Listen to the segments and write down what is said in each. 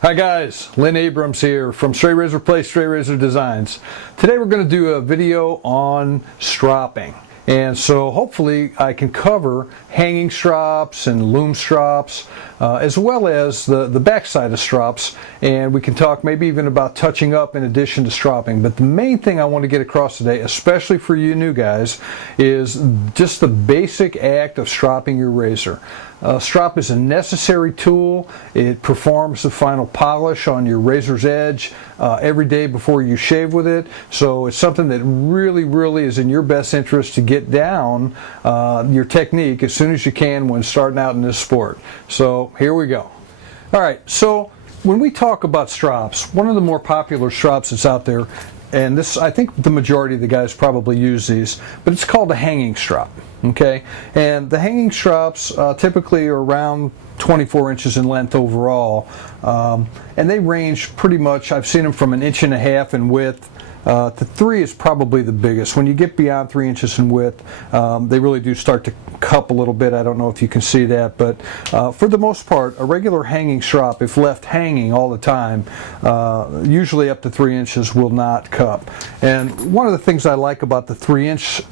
Hi guys, Lynn Abrams here from Straight Razor Play, Straight Razor Designs. Today we're going to do a video on stropping. And so hopefully I can cover hanging strops and loom strops, as well as the backside of strops, and we can talk maybe even about touching up in addition to stropping. But the main thing I want to get across today, especially for you new guys, is just the basic act of stropping your razor. Strop is a necessary tool. It performs the final polish on your razor's edge every day before you shave with it. So it's something that really is in your best interest to get down your technique as soon as you can when starting out in this sport. So here we go. Alright, so when we talk about strops, one of the more popular strops that's out there, and this, I think the majority of the guys probably use these, but it's called a hanging strop. Okay, and the hanging strops typically are around 24 inches in length overall, and they range pretty much, I've seen them from 1.5 inches in width to 3 is probably the biggest. When you get beyond 3 inches in width, they really do start to cup a little bit. I don't know if you can see that, but for the most part, a regular hanging strop, if left hanging all the time, usually up to 3 inches, will not cup. And one of the things I like about the 3-inch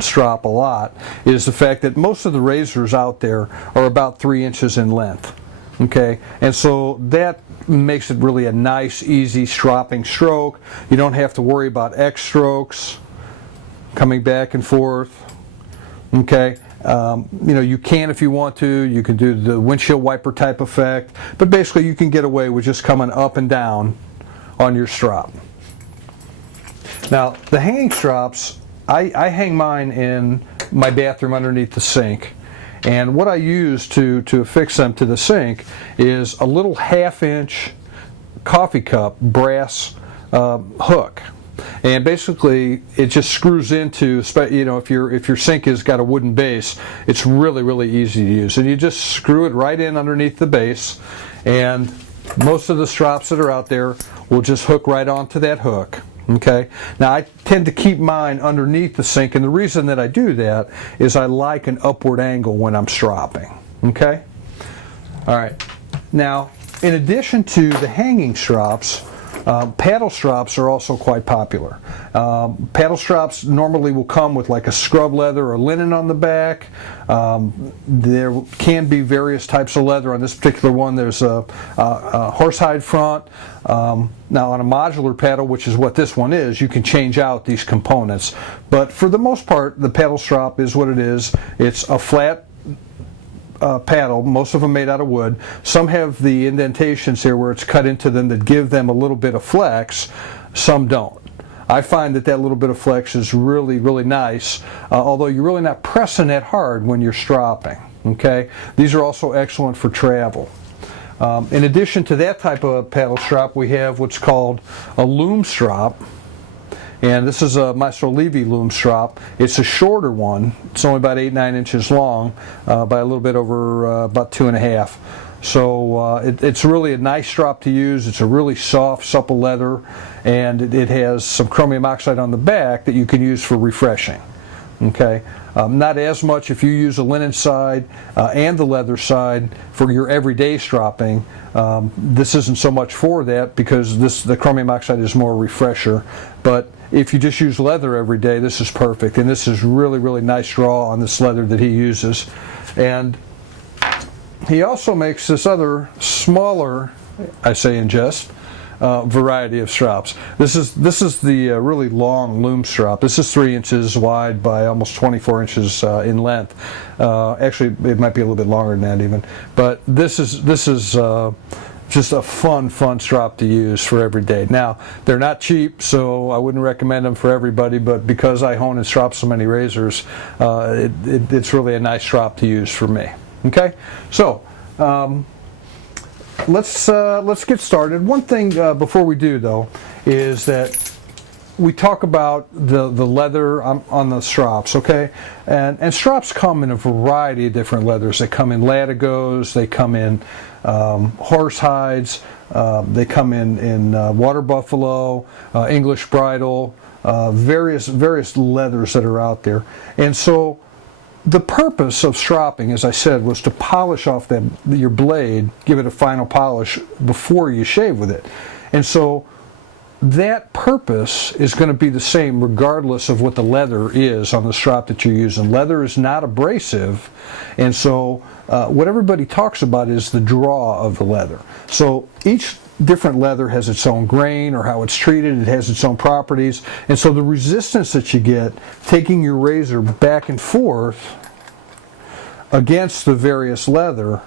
strop a lot is the fact that most of the razors out there are about 3 inches in length. Okay, and so that makes it really a nice, easy stropping stroke. You don't have to worry about X strokes coming back and forth. Okay, you know, you can if you want to. You can do the windshield wiper type effect, but basically you can get away with just coming up and down on your strop. Now, the hanging strops, I hang mine in my bathroom underneath the sink. And what I use to affix them to the sink is a little 1/2-inch coffee cup brass hook. And basically it just screws into, you know, if your sink has got a wooden base, it's really easy to use. And you just screw it right in underneath the base, and most of the strops that are out there will just hook right onto that hook. Okay, now I tend to keep mine underneath the sink, and the reason that I do that is I like an upward angle when I'm stropping. Okay, all right. Now, in addition to the hanging strops, paddle strops are also quite popular. Paddle strops normally will come with like a scrub leather or linen on the back. There can be various types of leather. On this particular one, there's a horsehide front. Now, on a modular paddle, which is what this one is, you can change out these components. But for the most part, the paddle strop is what it is. It's a flat paddle, most of them made out of wood. Some have the indentations here where it's cut into them that give them a little bit of flex. Some don't. I find that little bit of flex is really nice, although you're really not pressing that hard when you're stropping. Okay, these are also excellent for travel. In addition to that type of paddle strop, we have what's called a loom strop. And this is a Maestro Levy loom strop. It's a shorter one. It's only about 8-9 inches long, by a little bit over about 2.5. So it's really a nice strop to use. It's a really soft, supple leather, and it has some chromium oxide on the back that you can use for refreshing. Okay, not as much if you use a linen side and the leather side for your everyday stropping. This isn't so much for that because the chromium oxide is more refresher. But if you just use leather every day, this is perfect. And this is really nice draw on this leather that he uses. And he also makes this other smaller, I say in jest, variety of strops. This is the really long loom strop. This is 3 inches wide by almost 24 inches in length. Actually, it might be a little bit longer than that even. But this is just a fun strop to use for every day. Now, they're not cheap, so I wouldn't recommend them for everybody, but because I hone and strop so many razors, it's really a nice strop to use for me. Okay, so let's get started. One thing before we do, though, is that we talk about the leather on the strops, okay? And strops come in a variety of different leathers. They come in latigos, they come in horse hides, they come in water buffalo, English bridle, various leathers that are out there. And so the purpose of stropping, as I said, was to polish off your blade, give it a final polish before you shave with it. And so that purpose is going to be the same regardless of what the leather is on the strop that you're using. Leather is not abrasive, and so what everybody talks about is the draw of the leather. So each different leather has its own grain or how it's treated. It has its own properties, and so the resistance that you get taking your razor back and forth against the various leather,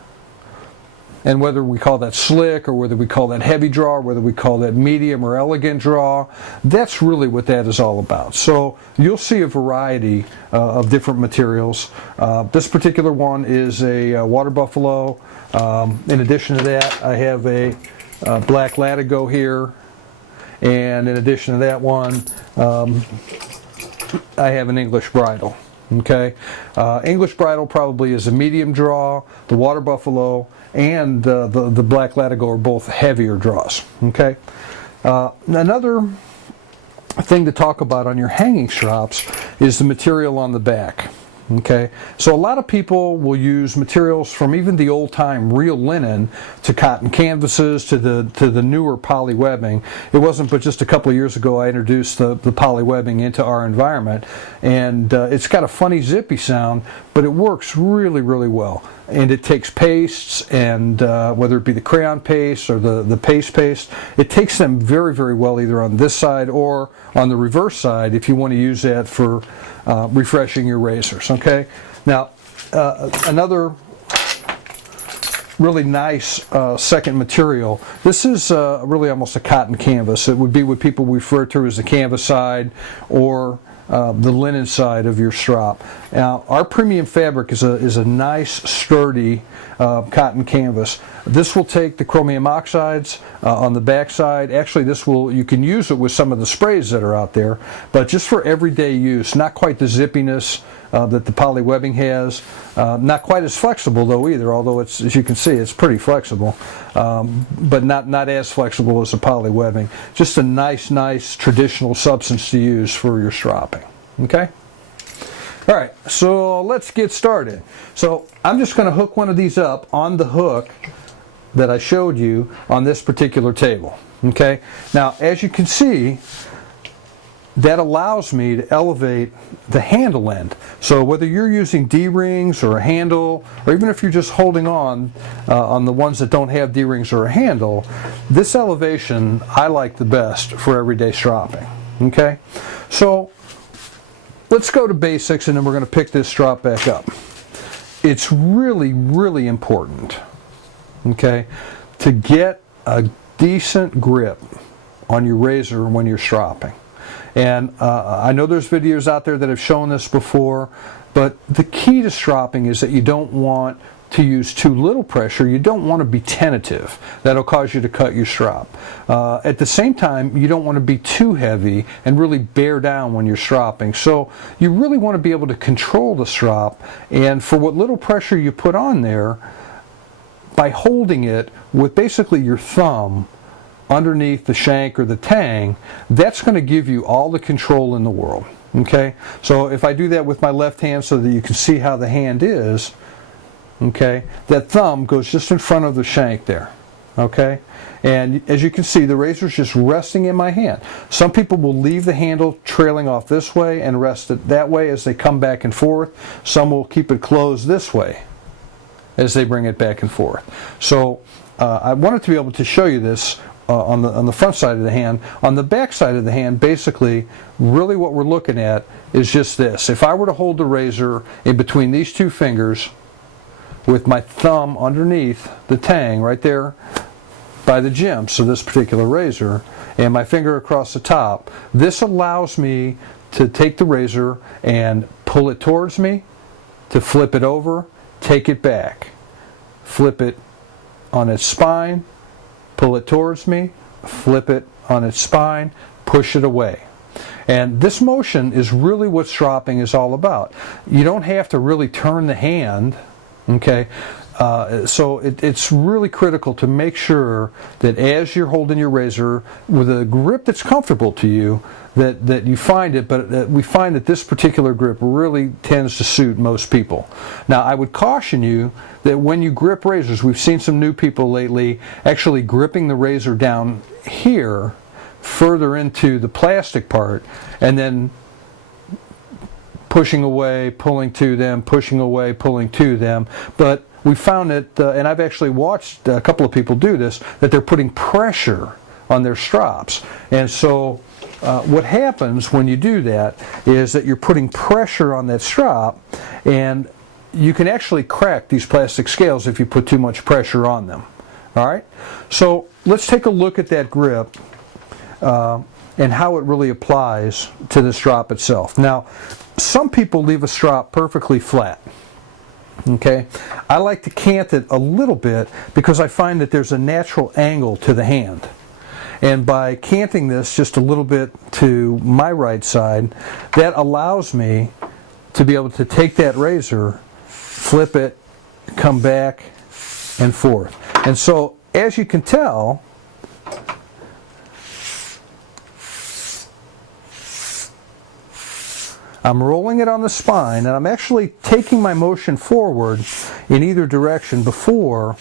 and whether we call that slick or whether we call that heavy draw or whether we call that medium or elegant draw, that's really what that is all about. So you'll see a variety of different materials. This particular one is a water buffalo. In addition to that, I have a black latigo here, and in addition to that one, I have an English bridle. Okay, English bridle probably is a medium draw. The water buffalo and the black latigo are both heavier draws. Okay, another thing to talk about on your hanging strops is the material on the back. Okay, so a lot of people will use materials from even the old-time real linen to cotton canvases to the newer poly webbing. It wasn't but just a couple of years ago I introduced the poly webbing into our environment, and it's got a funny zippy sound, but it works really, really well. And it takes pastes, and whether it be the crayon paste or the paste, it takes them very, very well either on this side or on the reverse side if you want to use that for refreshing your razors. Okay, now another really nice second material. This is really almost a cotton canvas. It would be what people refer to as the canvas side or the linen side of your strop. Now, our premium fabric is a nice, sturdy cotton canvas. This will take the chromium oxides on the back side. Actually, you can use it with some of the sprays that are out there, but just for everyday use. Not quite the zippiness that the poly webbing has. Not quite as flexible though either, although it's, as you can see, it's pretty flexible, but not as flexible as the poly webbing. Just a nice traditional substance to use for your stropping. Okay? All right, so let's get started. So I'm just going to hook one of these up on the hook that I showed you on this particular table. Okay? Now, as you can see, that allows me to elevate the handle end. So whether you're using D-rings or a handle, or even if you're just holding on the ones that don't have D-rings or a handle, this elevation I like the best for everyday stropping. Okay? So let's go to basics, and then we're going to pick this strop back up. It's really, really important, okay, to get a decent grip on your razor when you're stropping. And I know there's videos out there that have shown this before, but the key to stropping is that you don't want to use too little pressure. You don't want to be tentative. That'll cause you to cut your strop. At the same time, you don't want to be too heavy and really bear down when you're stropping. So you really want to be able to control the strop, and for what little pressure you put on there, by holding it with basically your thumb underneath the shank or the tang, that's going to give you all the control in the world. Okay? So if I do that with my left hand so that you can see how the hand is, okay, that thumb goes just in front of the shank there. Okay? And as you can see, the razor's just resting in my hand. Some people will leave the handle trailing off this way and rest it that way as they come back and forth. Some will keep it closed this way as they bring it back and forth. So I wanted to be able to show you this on the front side of the hand. On the back side of the hand, basically, really what we're looking at is just this. If I were to hold the razor in between these two fingers with my thumb underneath the tang right there by the gems of this particular razor, and my finger across the top, this allows me to take the razor and pull it towards me, to flip it over, take it back, flip it on its spine, pull it towards me, flip it on its spine, push it away. And this motion is really what stropping is all about. You don't have to really turn the hand, okay? So it's really critical to make sure that as you're holding your razor with a grip that's comfortable to you, that you find it, but we find that this particular grip really tends to suit most people. Now, I would caution you that when you grip razors, we've seen some new people lately actually gripping the razor down here, further into the plastic part, and then pushing away, pulling to them, pushing away, pulling to them. But we found that, and I've actually watched a couple of people do this, that they're putting pressure on their strops. And so what happens when you do that is that you're putting pressure on that strop, and you can actually crack these plastic scales if you put too much pressure on them. All right? So let's take a look at that grip and how it really applies to the strop itself. Now, some people leave a strop perfectly flat. Okay, I like to cant it a little bit because I find that there's a natural angle to the hand. And by canting this just a little bit to my right side, that allows me to be able to take that razor, flip it, come back and forth. And so, as you can tell, I'm rolling it on the spine, and I'm actually taking my motion forward in either direction before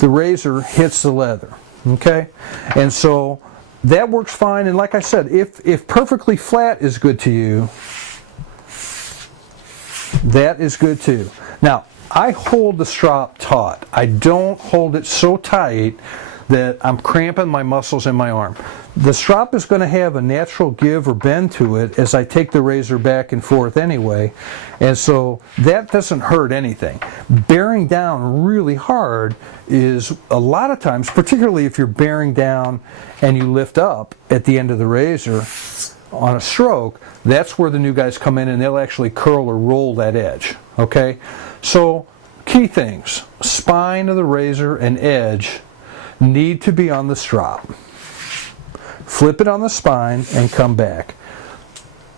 the razor hits the leather. Okay? And so that works fine, and like I said, if perfectly flat is good to you, that is good too. Now, I hold the strop taut. I don't hold it so tight that I'm cramping my muscles in my arm. The strop is going to have a natural give or bend to it as I take the razor back and forth anyway, and so that doesn't hurt anything. Bearing down really hard is a lot of times, particularly if you're bearing down and you lift up at the end of the razor on a stroke, that's where the new guys come in and they'll actually curl or roll that edge. Okay? So, key things: spine of the razor and edge need to be on the strop. Flip it on the spine and come back.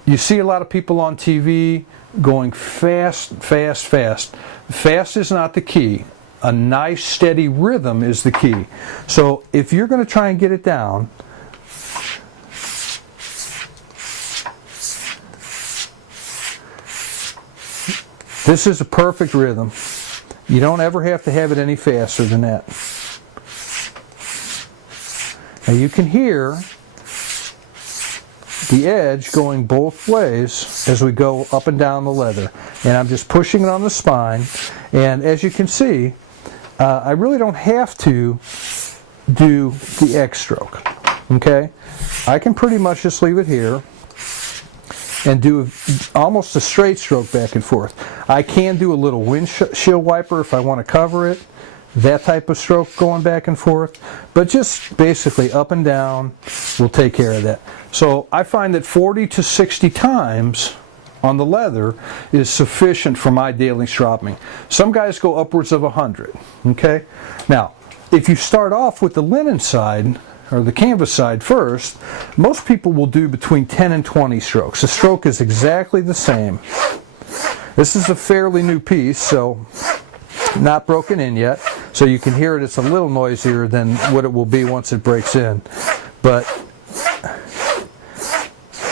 You see a lot of people on TV going fast, fast, fast. Fast is not the key. A nice steady rhythm is the key. So if you're going to try and get it down, this is a perfect rhythm. You don't ever have to have it any faster than that. Now you can hear the edge going both ways as we go up and down the leather. And I'm just pushing it on the spine. And as you can see, I really don't have to do the X stroke. Okay? I can pretty much just leave it here and do almost a straight stroke back and forth. I can do a little windshield wiper if I want to cover it, that type of stroke going back and forth, but just basically up and down will take care of that. So I find that 40 to 60 times on the leather is sufficient for my daily stropping. Some guys go upwards of 100. Okay? Now, if you start off with the linen side, or the canvas side first, most people will do between 10 and 20 strokes. The stroke is exactly the same. This is a fairly new piece, so not broken in yet, so you can hear it. It's a little noisier than what it will be once it breaks in, but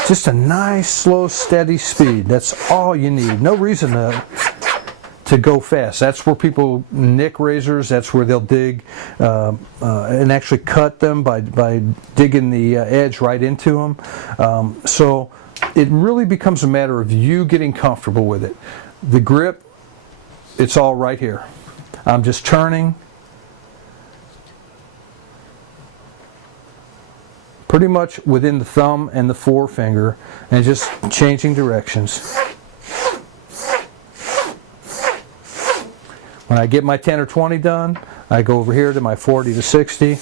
just a nice, slow, steady speed. That's all you need. No reason to go fast. That's where people nick razors. That's where they'll dig and actually cut them by digging the edge right into them. So it really becomes a matter of you getting comfortable with it. The grip, it's all right here. I'm just turning pretty much within the thumb and the forefinger and just changing directions. When I get my 10 or 20 done, I go over here to my 40 to 60.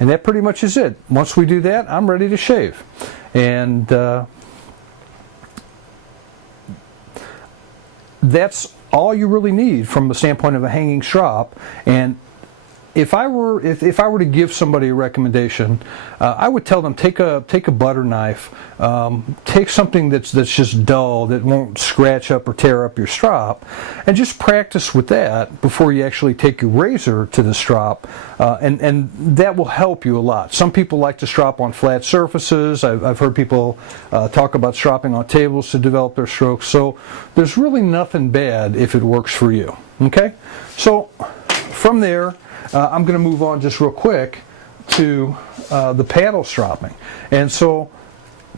And that pretty much is it. Once we do that, I'm ready to shave. And that's all you really need from the standpoint of a hanging strop. And if I were to give somebody a recommendation, I would tell them take a butter knife, take something that's just dull, that won't scratch up or tear up your strop, and just practice with that before you actually take your razor to the strop, and that will help you a lot. Some people like to strop on flat surfaces. I've heard people talk about stropping on tables to develop their strokes. So there's really nothing bad if it works for you. Okay, so from there, I'm going to move on just real quick to the paddle stropping. And so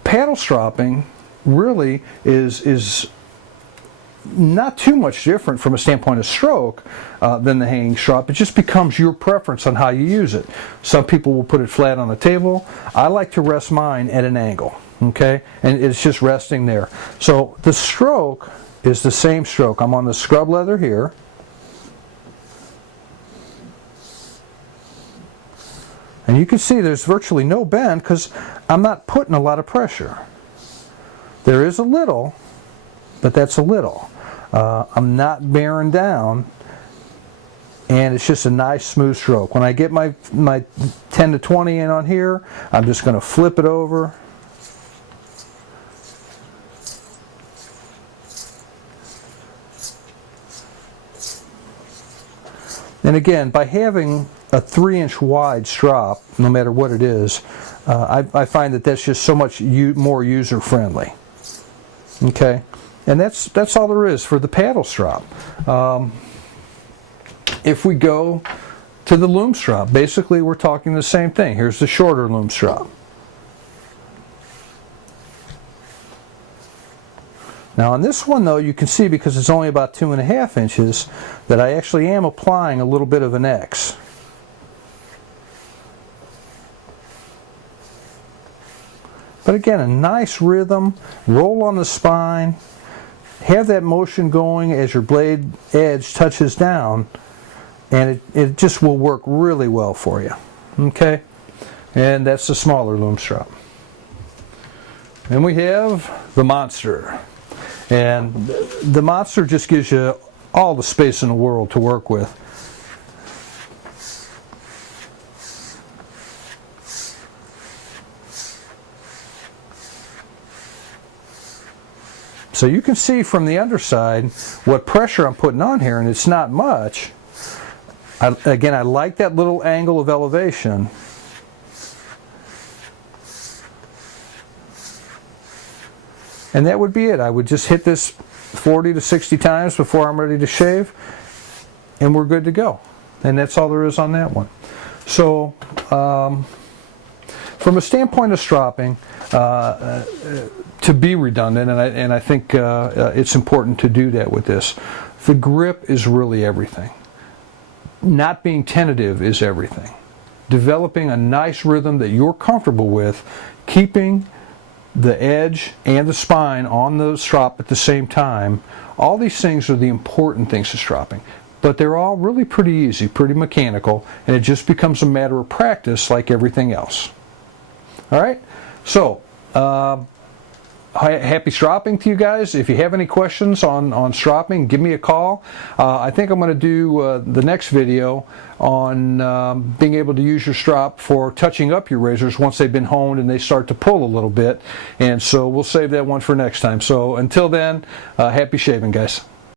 paddle stropping really is not too much different from a standpoint of stroke than the hanging strop. It just becomes your preference on how you use it. Some people will put it flat on the table. I like to rest mine at an angle, okay? And it's just resting there. So the stroke is the same stroke. I'm on the scrub leather here. And you can see there's virtually no bend because I'm not putting a lot of pressure. There is a little, but that's a little. I'm not bearing down, and it's just a nice smooth stroke. When I get my 10 to 20 in on here, I'm just going to flip it over. And again, by having a 3-inch wide strop, no matter what it is, I find that that's just so much more user friendly. Okay, and that's all there is for the paddle strop. If we go to the loom strop, basically we're talking the same thing. Here's the shorter loom strop. Now on this one though, you can see because it's only about 2.5 inches that I actually am applying a little bit of an X. But again, a nice rhythm, roll on the spine, have that motion going as your blade edge touches down, and it just will work really well for you. Okay? And that's the smaller loom strop. And we have the monster. And the monster just gives you all the space in the world to work with. So you can see from the underside what pressure I'm putting on here, and it's not much. Again, I like that little angle of elevation. And that would be it. I would just hit this 40 to 60 times before I'm ready to shave, and we're good to go. And that's all there is on that one. So from a standpoint of stropping, to be redundant, and I think it's important to do that with this, the grip is really everything. Not being tentative is everything. Developing a nice rhythm that you're comfortable with, keeping the edge and the spine on the strop at the same time, all these things are the important things to stropping. But they're all really pretty easy, pretty mechanical, and it just becomes a matter of practice like everything else. Alright, so happy stropping to you guys. If you have any questions on stropping, give me a call. I think I'm going to do the next video on being able to use your strop for touching up your razors once they've been honed and they start to pull a little bit. And so we'll save that one for next time. So until then, happy shaving, guys.